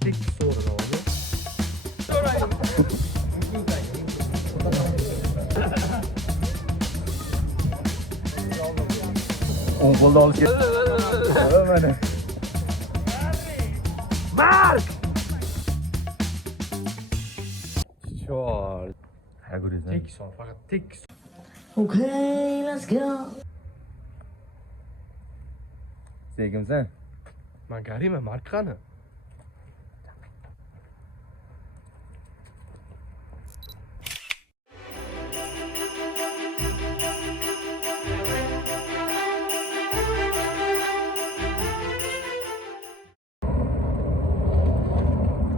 Tek so'radi hozir. So'raymi? 10 qo'lda olish kerak. Mana. Mark! Chor. Ha, ko'rasan. Tek son, faqat tek son. Okay, let's go. Sen kimsan? Men Garima, Mark qani?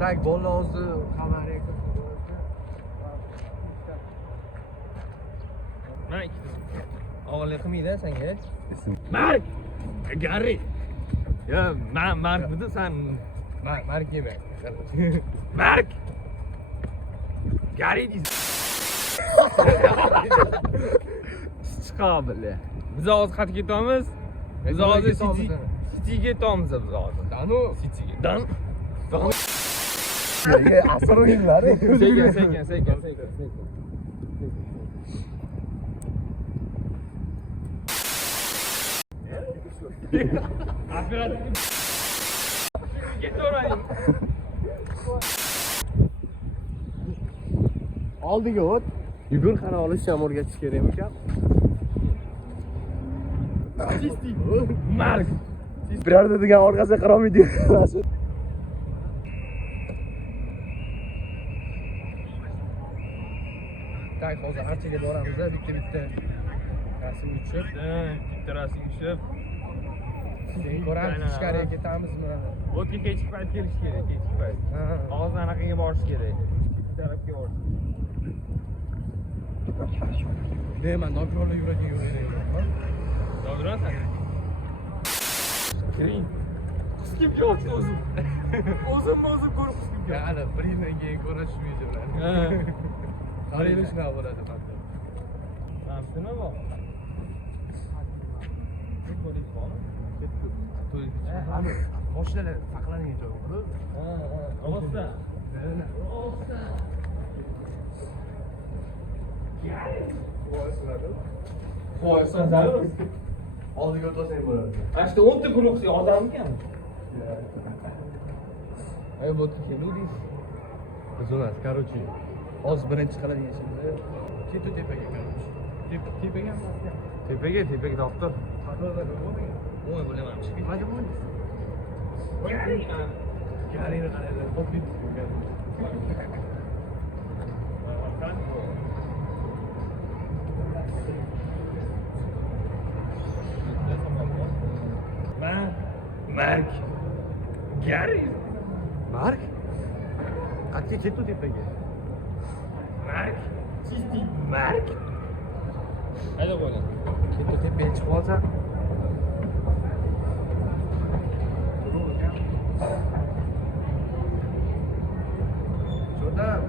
Tak bola o'zi xabariga Mark. Og'irlik qilmaydi senga. Mark! Gary. Ya, Mark budi sen Mark yema. Mark! Gary deysiz. Chiqabili. Biz hozir qayerga ketamiz? Biz hozir Cityga ketamiz biz hozir. Danu Cityga. Dan. Asr o'yinlari. Sekin. Oldiga o't. Yugur qara olish ham o'rgatish kerak ekan. Mark. Birarda degan orqasiga qaramaydi. Tak hozir archaga boramiz, bitta rasm tushib, bitta rasm tushib. Keyin ko'ramiz, ichkariga ketamizmi? O'tga kechki payt kelish kerak, kechki payt. Hozir anaqaga borish kerak. Bu tarafga borish. Men nogironlar yuragan yo'layapman. Nogiron sen? Kiring. Qisib yo'qchi o'zim. O'zim ko'rib qisib. Ya'ni bir yildan keyin ko'rishmaydi. Qarayli shunaqa bo'ladi faqat. Nima bor? Mashinalar saqlangan joy bor. Rosta. Qo'ysan. Oldiga o'tmasang bo'ladi. Ana shu 10 ta guruhga odammikan? Ay, bu keluvdingiz. Biz emas, короче. Hozir birinchi qiladigan ishimiz Ketu tepaga qaraymiz. Tepaga doktor. Voy, bo'laman. Majbur bo'lmaysiz. Garini qaraylar. Hopib turgan. Mark. Gary. Mark? Qayerga ketdi tepaga? Mark. Siz Mark? Hayda bo'la. Ketdi tepaga chiqib olsa. Jo'dam.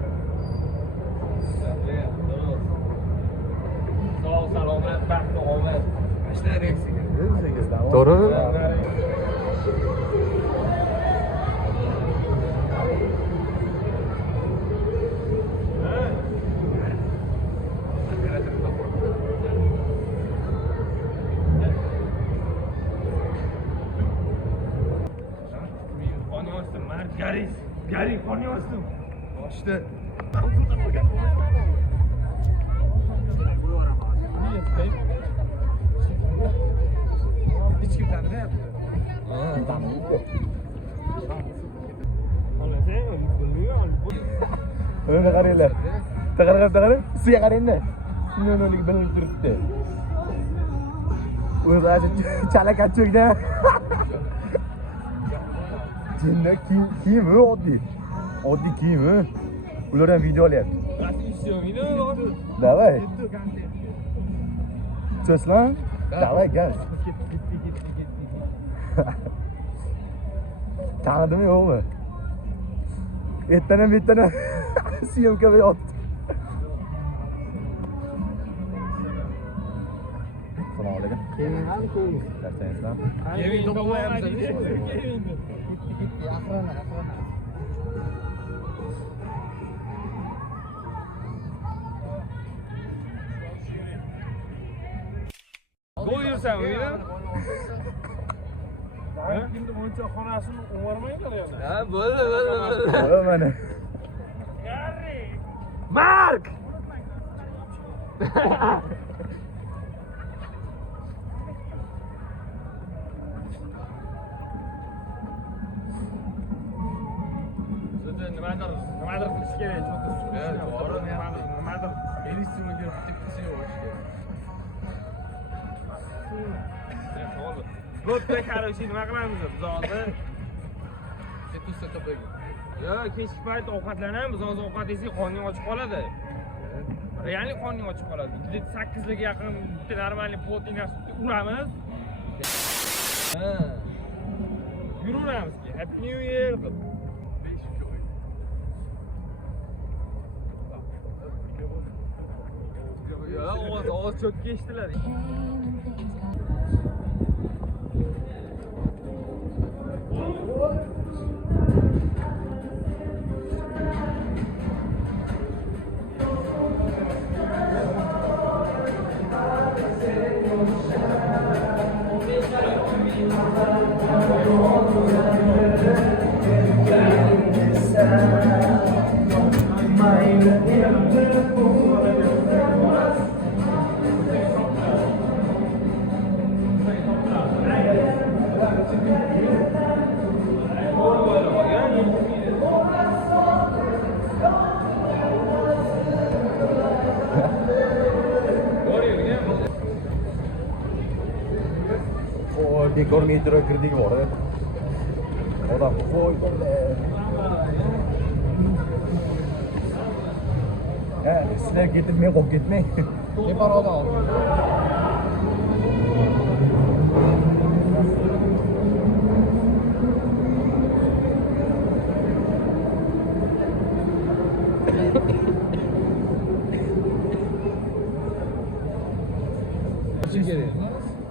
Sog' salomat, baxt omad. Ashla reksiga. To'g'rimi? Gary, qon yosdim. Boshda. Hech kim taniyapti. O'yinga qaranglar. Taqirib, sizga qarangda. Shundoqlik bilib turibdi. O'zi chalakatchikda. Jinda kiyimi oddiy kiyimi. Ular ham video olyapti. Давай. Честно? Давай, gaz. Tanidimi yo'qmi? Ertadan syomkaga yotdi. Assalomu alaykum. Keling. Charchaysizmi? Kevin to'g'rilayapsiz. Aqrana. Qo'y yursan uyda. Endi buncha xonasini o'marmaydilar yana. Ha, bo'ldi. Mana. Mark! Nimadir qilish kerak, to'g'ri. Nimadir elistimiga bitta yo'q kerak. Bo'pti, короче, nima qilamiz biz hozir? Ketsa to'paymi? Yo'q, kechki payt ovqatlanamiz. Hozir ovqat yesak, qorning ochib qoladi. Realni qorning ochib qoladi. 8 ga yaqin bitta normalniy protein uramiz. Ha. Yuraveramiz. Happy New Year. Ya, ovoz çok geçtiler. Dekor metro kirdik bor. Odam qo'y. Ha, sizlar ketib men qolib ketmang. Yapar adam.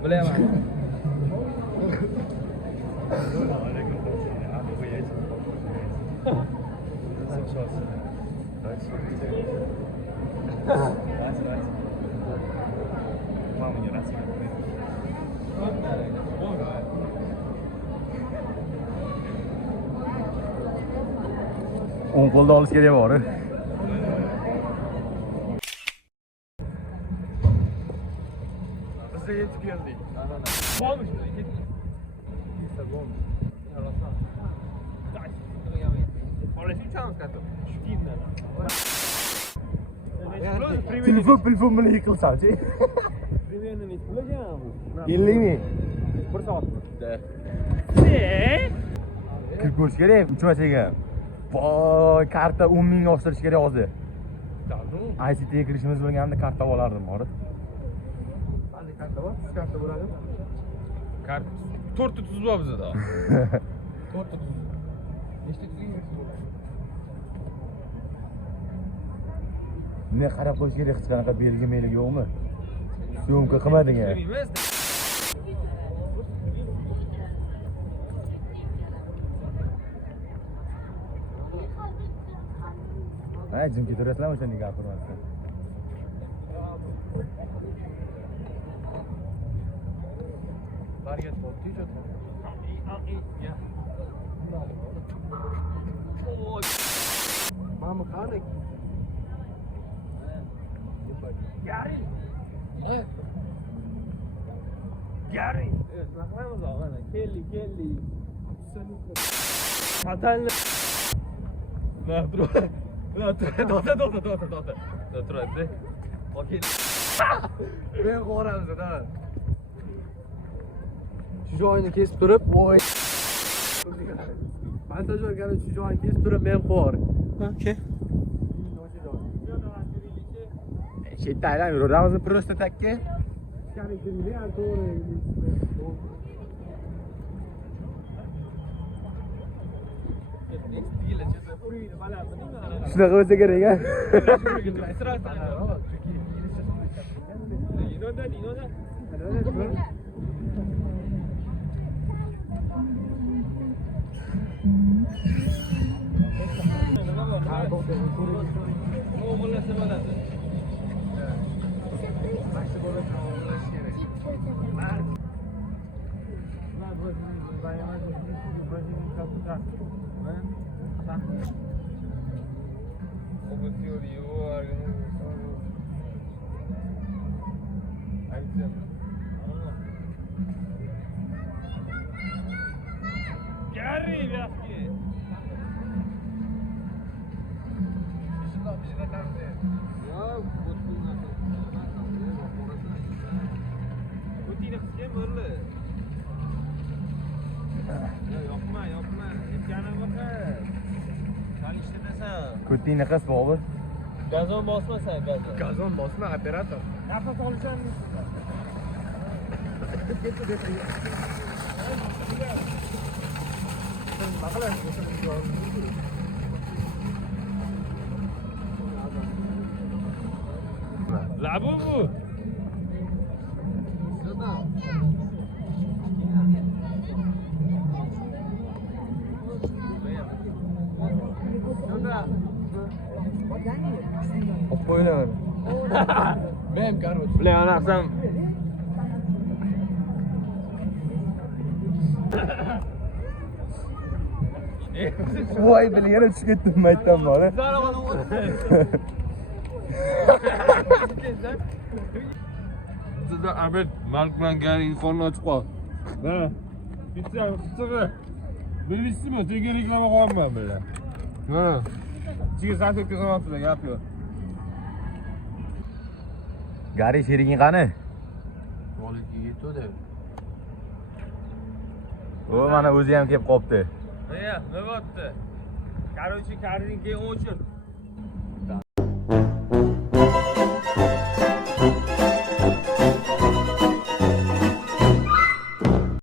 Bilaman. O'n qo'lda olish kerak bor. Bizga yetib keldik. Bo'lmish. Telefon bilan yiqilsa-chi. Примерно necha pul ekan bu? 50 ming. 1 soat. Kirib ko'rish kerak, uchmachaga. Voy, karta 10 mingga ostirish kerak hozir. ICT ga kirishimiz bo'lganda karta olardim, bor. Qanday karta bor? Shu karta bo'ladimi? Karta 4 ta tuz bor bizda. 4 ta tuz. Nechta tuzingiz bor? Ne qarab qo'yish kerak, hech qanaqa belgi yo'qmi? Syomka qilmading a. Ha, jim keturasizlarmi o'shanga gapirmasdan? Bargat bo'ldi, jo'ta. Mana qani? Gary. Gary. Naqlaymiz mana. Kelli. Fatalni. Na, tur. To'xta. Turadi. Okey. Men qoramiz, da. Shu joyini kesib turib, voy. Montajyorga shu joyini kesib turib, men qor. Okey. Şeyde aylanmıyor, oramızın prosta takke. Shunaqa bo'lsa kerak a. O'g'illasa bo'ladi. Maxsi bo'ladi, o'g'illash kerak. Gary, wiatki! O'tini qisgan bo'ldi. Yo'qma. Yetganim baqa. Kalishda desa. Ko'tingni qis Bobur. Gazon bosmasan, gazon. Gazon bosma, operator. Nafas olishdan Labu bu. Olib qo'yinglar. Men, короче. Bilan anaqsam. Voy bilan yana tushib ketdim maytdan bola. Sizda Abed Malik bilan Gary'ning qorni ochib qol. Ha. Bitta. Bilasizmi? Senga reklama qilyapman bilan. Ha. Ichiga sat o'tkazamapsizlar, gap yo'q. Gari sheriging qani? Bolaga yetadi. O mana o'zi ham kelib qopti. Nima bo'pti? Короче, Gary'ning keyin o'chir.